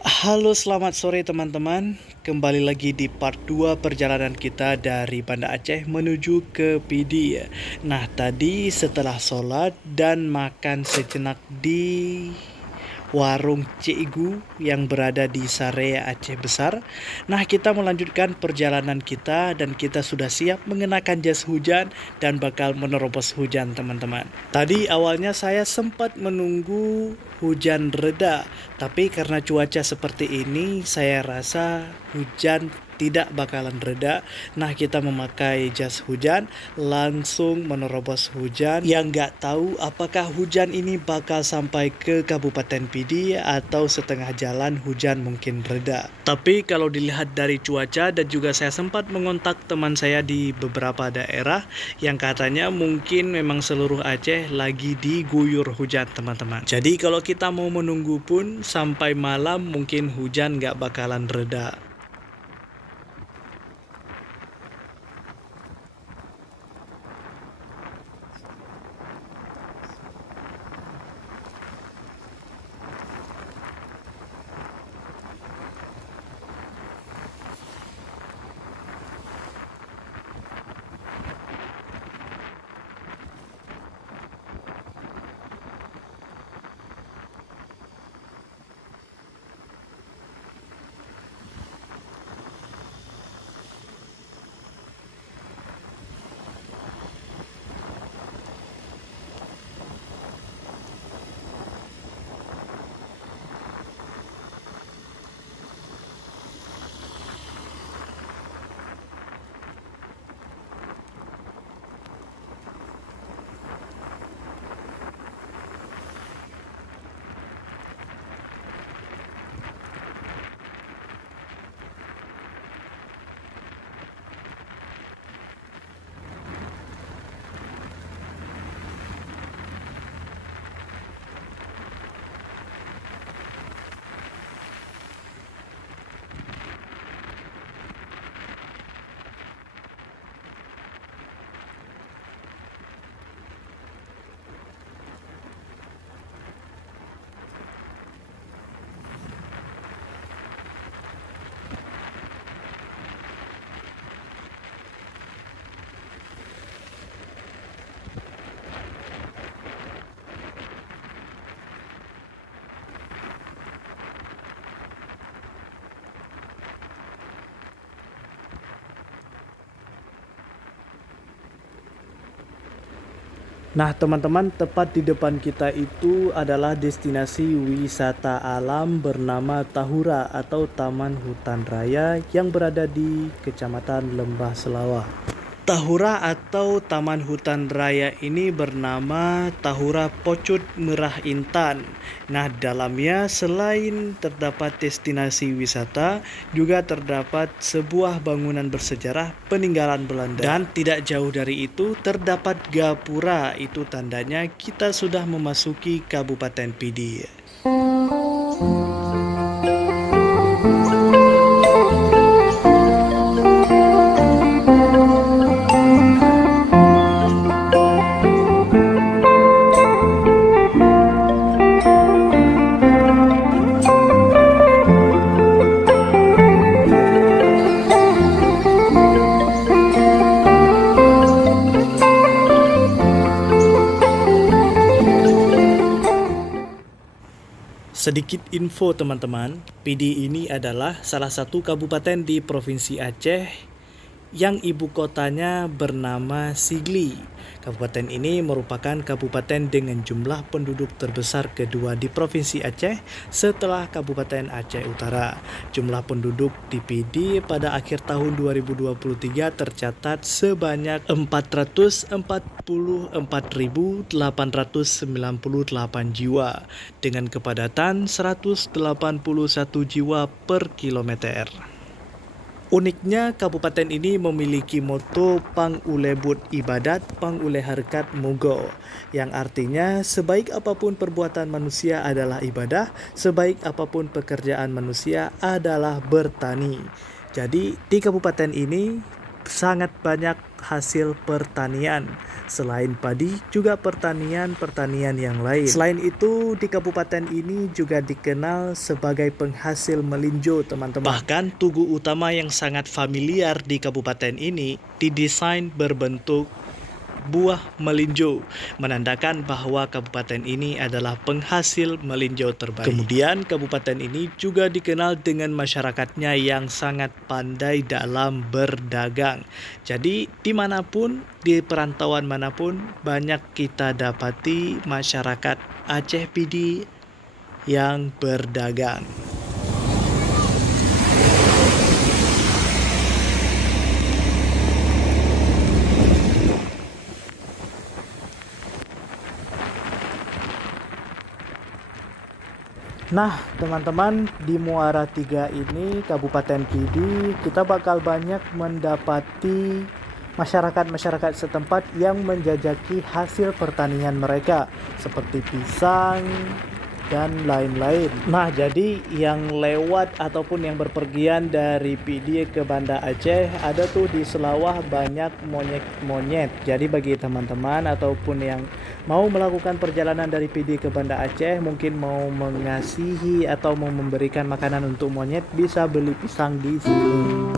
Halo, selamat sore teman-teman. Kembali lagi di part 2 perjalanan kita dari Banda Aceh menuju ke PD. Nah, tadi setelah sholat dan makan sejenak di warung Cikgu yang berada di Sarea Aceh Besar. Nah, kita melanjutkan perjalanan kita dan kita sudah siap mengenakan jas hujan dan bakal menerobos hujan, teman-teman. Tadi awalnya saya sempat menunggu hujan reda, tapi karena cuaca seperti ini, saya rasa hujan tidak bakalan reda. Nah, kita memakai jas hujan, langsung menerobos hujan. Yang nggak tahu apakah hujan ini bakal sampai ke Kabupaten PD atau setengah jalan hujan mungkin reda. Tapi kalau dilihat dari cuaca dan juga saya sempat mengontak teman saya di beberapa daerah yang katanya mungkin memang seluruh Aceh lagi diguyur hujan, teman-teman. Jadi kalau kita mau menunggu pun sampai malam mungkin hujan nggak bakalan reda. Nah, teman-teman, tepat di depan kita itu adalah destinasi wisata alam bernama Tahura atau Taman Hutan Raya yang berada di Kecamatan Lembah Selawah. Tahura atau Taman Hutan Raya ini bernama Tahura Pocut Merah Intan. Nah, dalamnya selain terdapat destinasi wisata, juga terdapat sebuah bangunan bersejarah peninggalan Belanda. Dan tidak jauh dari itu terdapat gapura, itu tandanya kita sudah memasuki Kabupaten PD. Sedikit info teman-teman, PD ini adalah salah satu kabupaten di Provinsi Aceh yang ibu kotanya bernama Sigli. Kabupaten ini merupakan kabupaten dengan jumlah penduduk terbesar kedua di Provinsi Aceh setelah Kabupaten Aceh Utara. Jumlah penduduk di PD pada akhir tahun 2023 tercatat sebanyak 444.898 jiwa dengan kepadatan 181 jiwa per kilometer. Uniknya, kabupaten ini memiliki moto Pang Ulebut Ibadat, Pang Ule Harkat Mugo, yang artinya sebaik apapun perbuatan manusia adalah ibadah, sebaik apapun pekerjaan manusia adalah bertani. Jadi di kabupaten ini sangat banyak hasil pertanian. Selain padi, juga pertanian yang lain. Selain itu, di kabupaten ini juga dikenal sebagai penghasil melinjo, teman-teman. Bahkan tugu utama yang sangat familiar di kabupaten ini didesain berbentuk buah melinjo, menandakan bahwa kabupaten ini adalah penghasil melinjo terbaik. Kemudian kabupaten ini juga dikenal dengan masyarakatnya yang sangat pandai dalam berdagang. Jadi dimanapun, di perantauan manapun, banyak kita dapati masyarakat Aceh Pidi yang berdagang. Nah, teman-teman, di Muara 3 ini, Kabupaten Pidi, kita bakal banyak mendapati masyarakat-masyarakat setempat yang menjajaki hasil pertanian mereka, seperti pisang dan lain-lain. Nah, jadi yang lewat ataupun yang berpergian dari Pidi ke Banda Aceh, ada tuh di Selawah banyak monyet-monyet. Jadi bagi teman-teman ataupun yang mau melakukan perjalanan dari Pidi ke Banda Aceh, mungkin mau mengasihi atau mau memberikan makanan untuk monyet, bisa beli pisang di sini.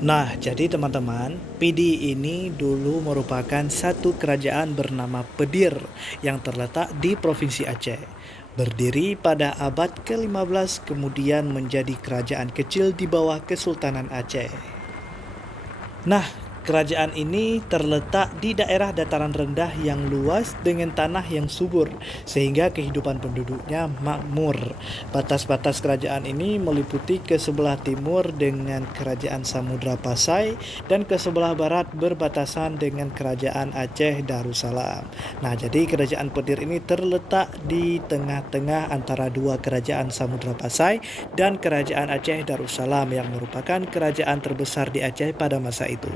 Nah, jadi teman-teman, Pidi ini dulu merupakan satu kerajaan bernama Pedir yang terletak di Provinsi Aceh. Berdiri pada abad ke-15 kemudian menjadi kerajaan kecil di bawah Kesultanan Aceh. Nah, kerajaan ini terletak di daerah dataran rendah yang luas dengan tanah yang subur, sehingga kehidupan penduduknya makmur. Batas-batas kerajaan ini meliputi ke sebelah timur dengan Kerajaan Samudra Pasai dan ke sebelah barat berbatasan dengan Kerajaan Aceh Darussalam. Nah, jadi kerajaan Petir ini terletak di tengah-tengah antara dua kerajaan Samudra Pasai dan Kerajaan Aceh Darussalam yang merupakan kerajaan terbesar di Aceh pada masa itu.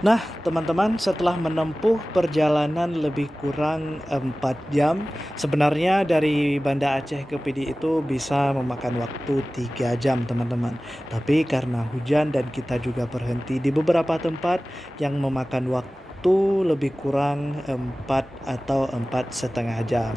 Nah, teman-teman, setelah menempuh perjalanan lebih kurang 4 jam, sebenarnya dari Banda Aceh ke Pidi itu bisa memakan waktu 3 jam, teman-teman. Tapi karena hujan dan kita juga berhenti di beberapa tempat yang memakan waktu lebih kurang 4 atau 4,5 jam.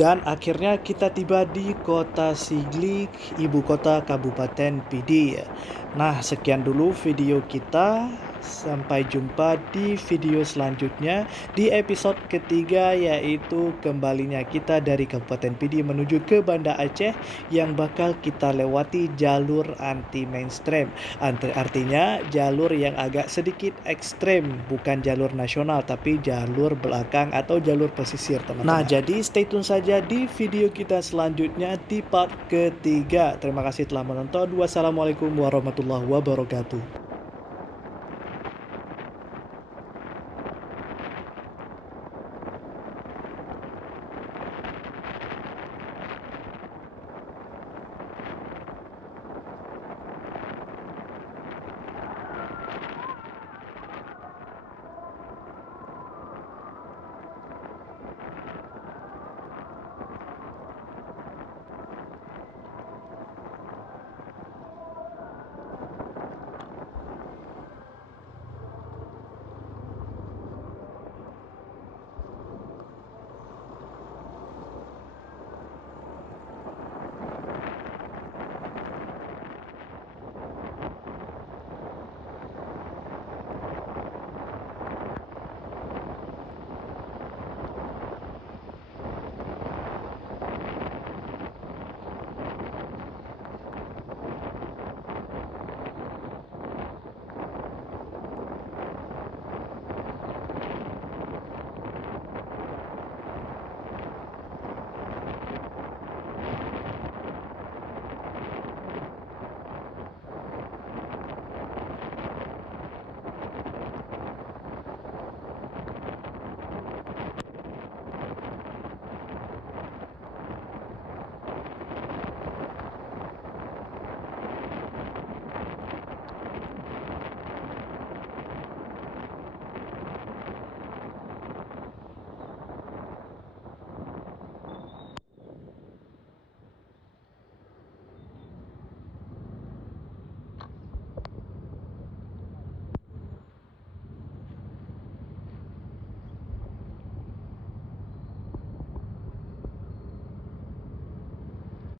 Dan akhirnya kita tiba di kota Sigli, ibu kota Kabupaten Pidi. Nah, sekian dulu video kita. Sampai jumpa di video selanjutnya di episode ketiga, yaitu kembalinya kita dari Kabupaten Pidi menuju ke Banda Aceh yang bakal kita lewati jalur anti mainstream. Artinya jalur yang agak sedikit ekstrem, bukan jalur nasional tapi jalur belakang atau jalur pesisir, teman-teman. Nah, jadi stay tune saja di video kita selanjutnya di part ketiga. Terima kasih telah menonton. Wassalamualaikum warahmatullahi wabarakatuh.